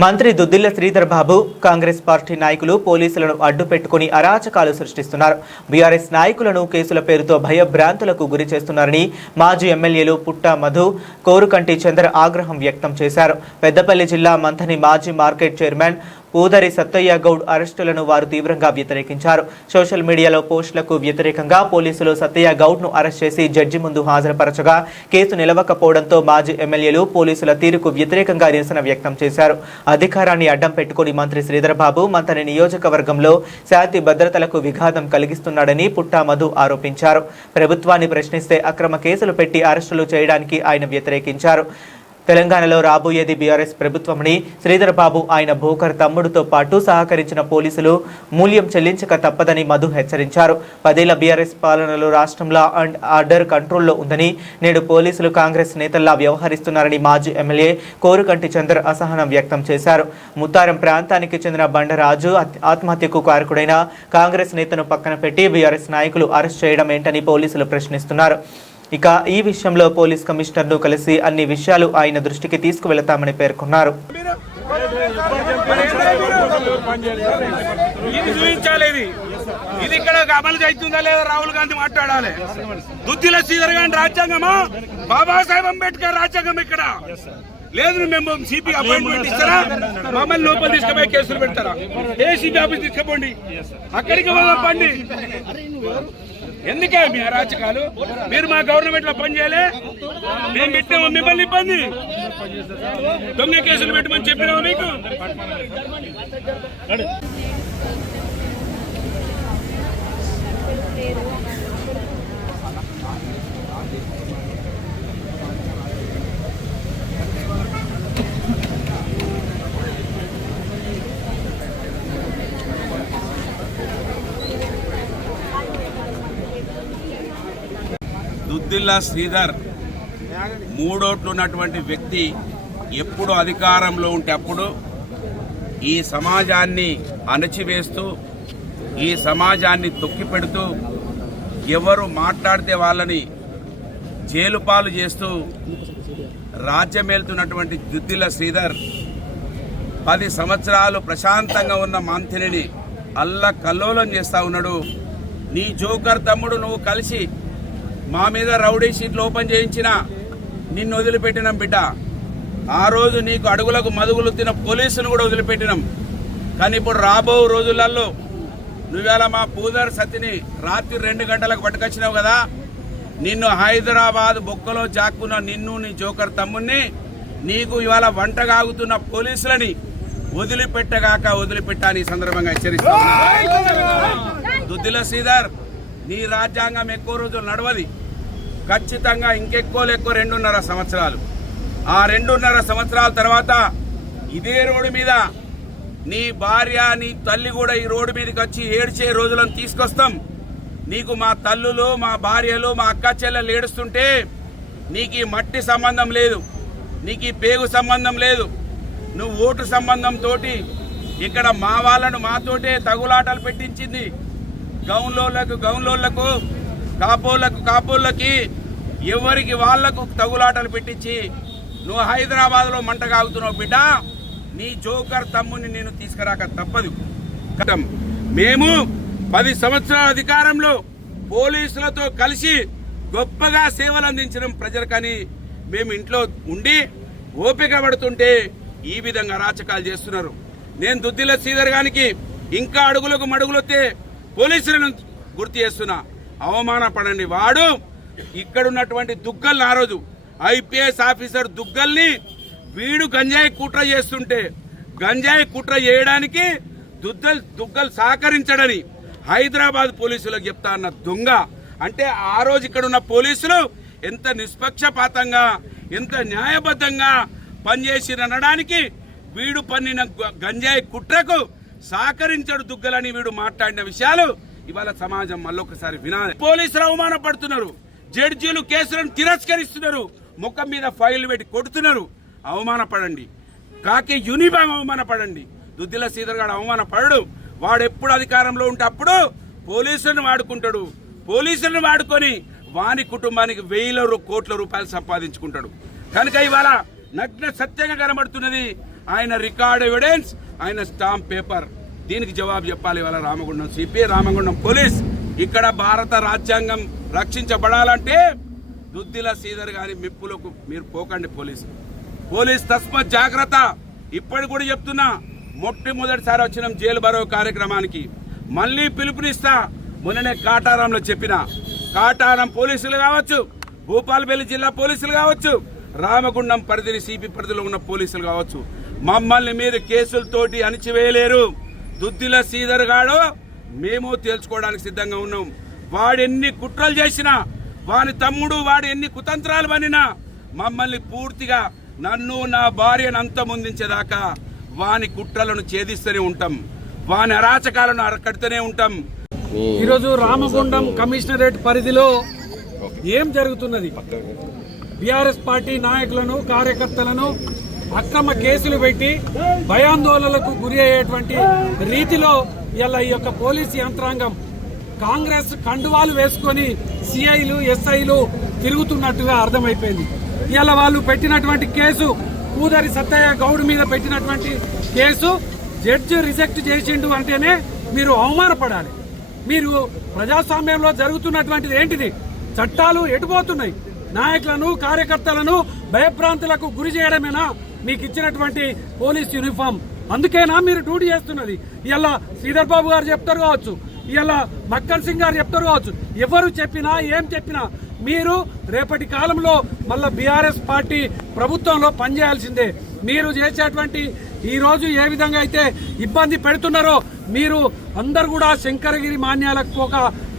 మంత్రి దుద్దిల్ల శ్రీధర్ బాబు కాంగ్రెస్ పార్టీ నాయకులు పోలీసులను అడ్డుపెట్టుకుని అరాచకాలు సృష్టిస్తున్నారు. బీఆర్ఎస్ నాయకులను కేసుల పేరుతో భయభ్రాంతులకు గురి చేస్తున్నారని మాజీ ఎమ్మెల్యేలు పుట్ట మధు, కోరుకంటి చంద్ర ఆగ్రహం వ్యక్తం చేశారు. పెద్దపల్లి జిల్లా మంథని మాజీ మార్కెట్ చైర్మన్ పూదరి సత్తయ్య గౌడ్ అరెస్టులను వారు తీవ్రంగా వ్యతిరేకించారు. సోషల్ మీడియాలో పోస్టులకు వ్యతిరేకంగా పోలీసులు సత్తయ్య గౌడ్ను అరెస్ట్ చేసి జడ్జి ముందు హాజరుపరచగా కేసు నిలవకపోవడంతో మాజీ ఎమ్మెల్యేలు పోలీసుల తీరుకు వ్యతిరేకంగా నిరసన వ్యక్తం చేశారు. అధికారాన్ని అడ్డం పెట్టుకుని మంత్రి శ్రీధర్ బాబు మంథని నియోజకవర్గంలో శాంతి భద్రతలకు విఘాతం కలిగిస్తున్నాడని పుట్ట మధు ఆరోపించారు. ప్రభుత్వాన్ని ప్రశ్నిస్తే అక్రమ కేసులు పెట్టి అరెస్టులు చేయడానికి ఆయన వ్యతిరేకించారు. తెలంగాణలో రాబోయేది బీఆర్ఎస్ ప్రభుత్వమని శ్రీధర్ బాబు ఆయన భూకర్ తమ్ముడితో పాటు సహకరించిన పోలీసులు మూల్యం చెల్లించక తప్పదని మధు హెచ్చరించారు. 10 ఏళ్ల బీఆర్ఎస్ పాలనలో రాష్ట్రంలో అండ్ ఆర్డర్ కంట్రోల్లో ఉందని, నేడు పోలీసులు కాంగ్రెస్ నేతల్లా వ్యవహరిస్తున్నారని మాజీ ఎమ్మెల్యే కోరుకంటి చంద్ర అసహనం వ్యక్తం చేశారు. ముత్తారం ప్రాంతానికి చెందిన బండరాజు ఆత్మహత్యకు కారకుడైన కాంగ్రెస్ నేతను పక్కన పెట్టి బీఆర్ఎస్ నాయకులు అరెస్ట్ చేయడం ఏంటని పోలీసులు ప్రశ్నిస్తున్నారు. ఇక ఈ విషయంలో పోలీస్ కమిషనర్ను కలిసి అన్ని విషయాలు ఆయన దృష్టికి తీసుకువెళతామని పేర్కొన్నారు. ఇది ఇక్కడ అమలు అవుతుందా లేదా రాహుల్ గాంధీ మాట్లాడాలి. దుద్దిల శ్రీధర్ గాంధీ రాజ్యాంగమా, బాబాసాహెబ్ అంబేద్కర్ రాజ్యాంగం ఇక్కడ లేదు. మేము సిపి అపాయింట్మెంట్ ఇస్తారా, మమ్మల్ని లోపల తీసుకుపోయి కేసులు పెడతారా? ఏసీబీ ఆఫీస్ తీసుకుపోండి, అక్కడికి పండి. ఎందుకే మీ అరాచకాలు? మీరు మా గవర్నమెంట్ లో పనిచేయలే, మేము పెట్టాము మిమ్మల్ని ఇబ్బంది. దొంగ కేసులు పెట్టమని చెప్పినాము మీకు. దుద్దిల్ల శ్రీధర్ మూడోట్లు ఉన్నటువంటి వ్యక్తి ఎప్పుడు అధికారంలో ఉంటే అప్పుడు ఈ సమాజాన్ని అణచివేస్తూ, ఈ సమాజాన్ని తొక్కిపెడుతూ, ఎవరు మాట్లాడితే వాళ్ళని జైలు పాలు చేస్తూ రాజ్యమేలుతున్నటువంటి దుద్దిల్ల శ్రీధర్ 10 సంవత్సరాలు ప్రశాంతంగా ఉన్న మంత్రిని అల్లకల్లోలం చేస్తా ఉన్నాడు. నీ జోకర్ తమ్ముడు నువ్వు కలిసి మా మీద రౌడీ షీట్లు ఓపెన్ చేయించిన నిన్ను వదిలిపెట్టినాం బిడ్డ. ఆ రోజు నీకు అడుగులకు మదుగులు తిన పోలీసును కూడా వదిలిపెట్టినాం. కానీ ఇప్పుడు రాబో రోజులలో నువ్వేళ మా పూదర్ సతిని రాత్రి 2 గంటలకు పట్టుకొచ్చినావు కదా, నిన్ను హైదరాబాద్ బొక్కలో చాక్కున్న నిన్ను, నీ జోకర్ తమ్ముణ్ణి, నీకు ఇవాళ వంటగాగుతున్న పోలీసులని వదిలిపెట్టగాక వదిలిపెట్టాని సందర్భంగా హెచ్చరిస్తా. దుద్దిల్ల శ్రీధర్, నీ రాజ్యాంగం ఎక్కువ రోజులు నడవది. ఖచ్చితంగా ఇంకెక్కువ 2.5 సంవత్సరాలు. ఆ 2.5 సంవత్సరాల తర్వాత ఇదే రోడ్డు మీద నీ భార్య, నీ తల్లి కూడా ఈ రోడ్డు మీదకి వచ్చి ఏడ్చే రోజులను తీసుకొస్తాం. నీకు మా తల్లులు, మా భార్యలు, మా అక్క చెల్లెలు ఏడుస్తుంటే నీకు ఈ మట్టి సంబంధం లేదు, నీకు ఈ పేగు సంబంధం లేదు. నువ్వు ఓటు సంబంధంతో ఇక్కడ మా వాళ్ళను మాతోటే తగులాటలు పెట్టించింది. గౌన్లోళ్లకు, కాపోళ్ళకి ఎవరికి వాళ్లకు తగులాటలు పెట్టించి నువ్వు హైదరాబాద్ లో మంట కాగుతున్నావు బిడ్డ. నీ జోకర్ తమ్ముని నేను తీసుకురాక తప్పదు. మేము 10 సంవత్సరాల అధికారంలో పోలీసులతో కలిసి గొప్పగా సేవలు అందించడం ప్రజలకని మేము ఇంట్లో ఉండి ఓపిక పడుతుంటే ఈ విధంగా అరాచకాలు చేస్తున్నారు. నేను దుద్దిల్ల శ్రీధర్ గారికి ఇంకా అడుగులకు మడుగులొత్తే పోలీసులను గుర్తు చేస్తున్నా, అవమానపడండి. వాడు ఇక్కడున్నటువంటి దుగ్గల్ని, ఆ రోజు ఐపీఎస్ ఆఫీసర్ దుగ్గల్ని వీడు గంజాయి కుట్ర చేస్తుంటే, గంజాయి కుట్ర చేయడానికి దుగ్గల్ సహకరించడని హైదరాబాద్ పోలీసులకు చెప్తా అన్న దొంగ. అంటే ఆ రోజు ఇక్కడ ఉన్న పోలీసులు ఎంత నిష్పక్షపాతంగా, ఎంత న్యాయబద్ధంగా పనిచేసిరనడానికి వీడు పన్నిన గంజాయి కుట్రకు సహకరించడు దుగ్గలని వీడు మాట్లాడిన విషయాలు ఇవాళ సమాజం మళ్ళొకసారి వినాలి. పోలీసులు అవమానపడుతున్నారు, జడ్జీలు కేసులను తిరస్కరిస్తున్నారు, ముఖం మీద ఫైల్ పెట్టి కొడుతున్నారు. అవమానపడండి. కాకి యూనిఫామ్ అవమానపడండి. దుద్దిల్ల శ్రీధర్ గారు అవమానపడడు. వాడు ఎప్పుడు అధికారంలో ఉంటే అప్పుడు పోలీసులను వాడుకుంటాడు. పోలీసులను వాడుకొని వాని కుటుంబానికి 1000 కోట్ల రూపాయలు సంపాదించుకుంటాడు. కనుక ఇవాళ నగ్న సత్యంగా కనబడుతున్నది ఆయన రికార్డ్ ఎవిడెన్స్, ఆయన స్టాంప్ పేపర్. దీనికి జవాబు చెప్పాలి ఇవాళ రామగుండం సిపి, రామగుండం పోలీస్. ఇక్కడ భారత రాజ్యాంగం రక్షించబడాలంటే దుద్దిల శ్రీధర్ గారి మెప్పులకు మీరు పోకండి. పోలీస్ తస్మత్ జాగ్రత్త. ఇప్పటి కూడా చెప్తున్నా, మొట్టమొదటిసారి వచ్చిన జైలు బరో కార్యక్రమానికి మళ్ళీ పిలుపునిస్తా. మొన్ననే కాటారంలో చెప్పిన, కాటారం పోలీసులు కావచ్చు, భూపాలపల్లి జిల్లా పోలీసులు కావచ్చు, రామగుండం పరిధిని సిపి పరిధిలో ఉన్న పోలీసులు కావచ్చు, మమ్మల్ని మీరు కేసులతోటి అణిచివేయలేరు. దుద్దిల శ్రీధర్ గాడు మేము తేల్చుకోవడానికి సిద్ధంగా ఉన్నాం. వాడెన్ని కుట్రలు చేసినా, వాని తమ్ముడు వాడు ఎన్ని కుతంత్రాలు పనినా మమ్మల్ని పూర్తిగా, నన్ను నా భార్యను అంతమొందించేదాకా వాని కుట్రలను ఛేదిస్తూనే ఉంటాం, వాని అరాచకాలను అరకడుతూనే ఉంటాం. ఈరోజు రామగుండం కమిషనరేట్ పరిధిలో ఏం జరుగుతున్నది? బీఆర్ఎస్ పార్టీ నాయకులను, కార్యకర్తలను అక్రమ కేసులు పెట్టి భయాందోళనలకు గురి అయ్యేటువంటి రీతిలో ఇలా ఈ యొక్క పోలీసు యంత్రాంగం కాంగ్రెస్ కండువాలు వేసుకొని సిఐలు, ఎస్ఐలు తిరుగుతున్నట్టుగా అర్థమైపోయింది. ఇలా వాళ్ళు పెట్టినటువంటి కేసు, పూదరి సత్తయ్య గౌడ్ మీద పెట్టినటువంటి కేసు జడ్జి రిజెక్ట్ చేసిండు అంటేనే మీరు అవమానపడాలి. మీరు ప్రజాస్వామ్యంలో జరుగుతున్నటువంటిది ఏంటిది? చట్టాలు ఎటుపోతున్నాయి? నాయకులను, కార్యకర్తలను భయభ్రాంతులకు గురి చేయడమేనా మీకు ఇచ్చినటువంటి పోలీస్ యూనిఫామ్? అందుకేనా మీరు డ్యూటీ చేస్తున్నది? ఇలా శ్రీధర్ బాబు గారు చెప్తారు కావచ్చు, ఇలా మక్కన్ సింగ్ గారు చెప్తారు కావచ్చు, ఎవరు చెప్పినా ఏం చెప్పినా మీరు రేపటి కాలంలో మళ్ళా బీఆర్ఎస్ పార్టీ ప్రభుత్వంలో పనిచేయాల్సిందే. మీరు చేసేటువంటి ఈ రోజు ఏ విధంగా అయితే ఇబ్బంది పెడుతున్నారో మీరు అందరు కూడా శంకరగిరి మాన్యాలకు పోక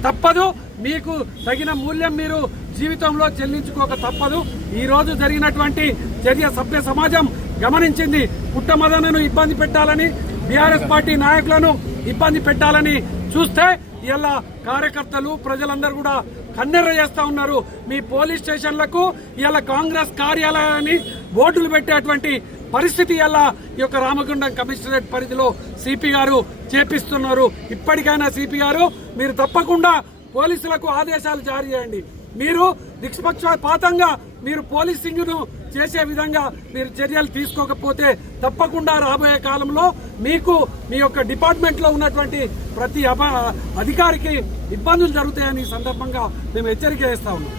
తప్పదు. మీకు తగిన మూల్యం మీరు జీవితంలో చెల్లించుకోక తప్పదు. ఈ రోజు జరిగినటువంటి చర్య సభ్య సమాజం గమనించింది. పుట్టమదనను ఇబ్బంది పెట్టాలని, బీఆర్ఎస్ పార్టీ నాయకులను ఇబ్బంది పెట్టాలని చూస్తే ఇలా కార్యకర్తలు, ప్రజలందరూ కూడా కన్నెర్ర చేస్తా ఉన్నారు. మీ పోలీస్ స్టేషన్లకు ఇలా కాంగ్రెస్ కార్యాలయాన్ని బోర్డులు పెట్టేటువంటి పరిస్థితి ఇలా ఈ యొక్క రామగుండం కమిషనరేట్ పరిధిలో సిపి గారు చేపిస్తున్నారు. ఇప్పటికైనా సిపి గారు మీరు తప్పకుండా పోలీసులకు ఆదేశాలు జారీ చేయండి. మీరు నిష్పక్షపాతంగా మీరు పోలీసింగ్ ను చేసే విధంగా మీరు చర్యలు తీసుకోకపోతే తప్పకుండా రాబోయే కాలంలో మీకు మీ యొక్క డిపార్ట్మెంట్ లో ఉన్నటువంటి ప్రతి అధికారికి ఇబ్బందులు జరుగుతాయని సందర్భంగా మేము హెచ్చరిక చేస్తా ఉన్నాం.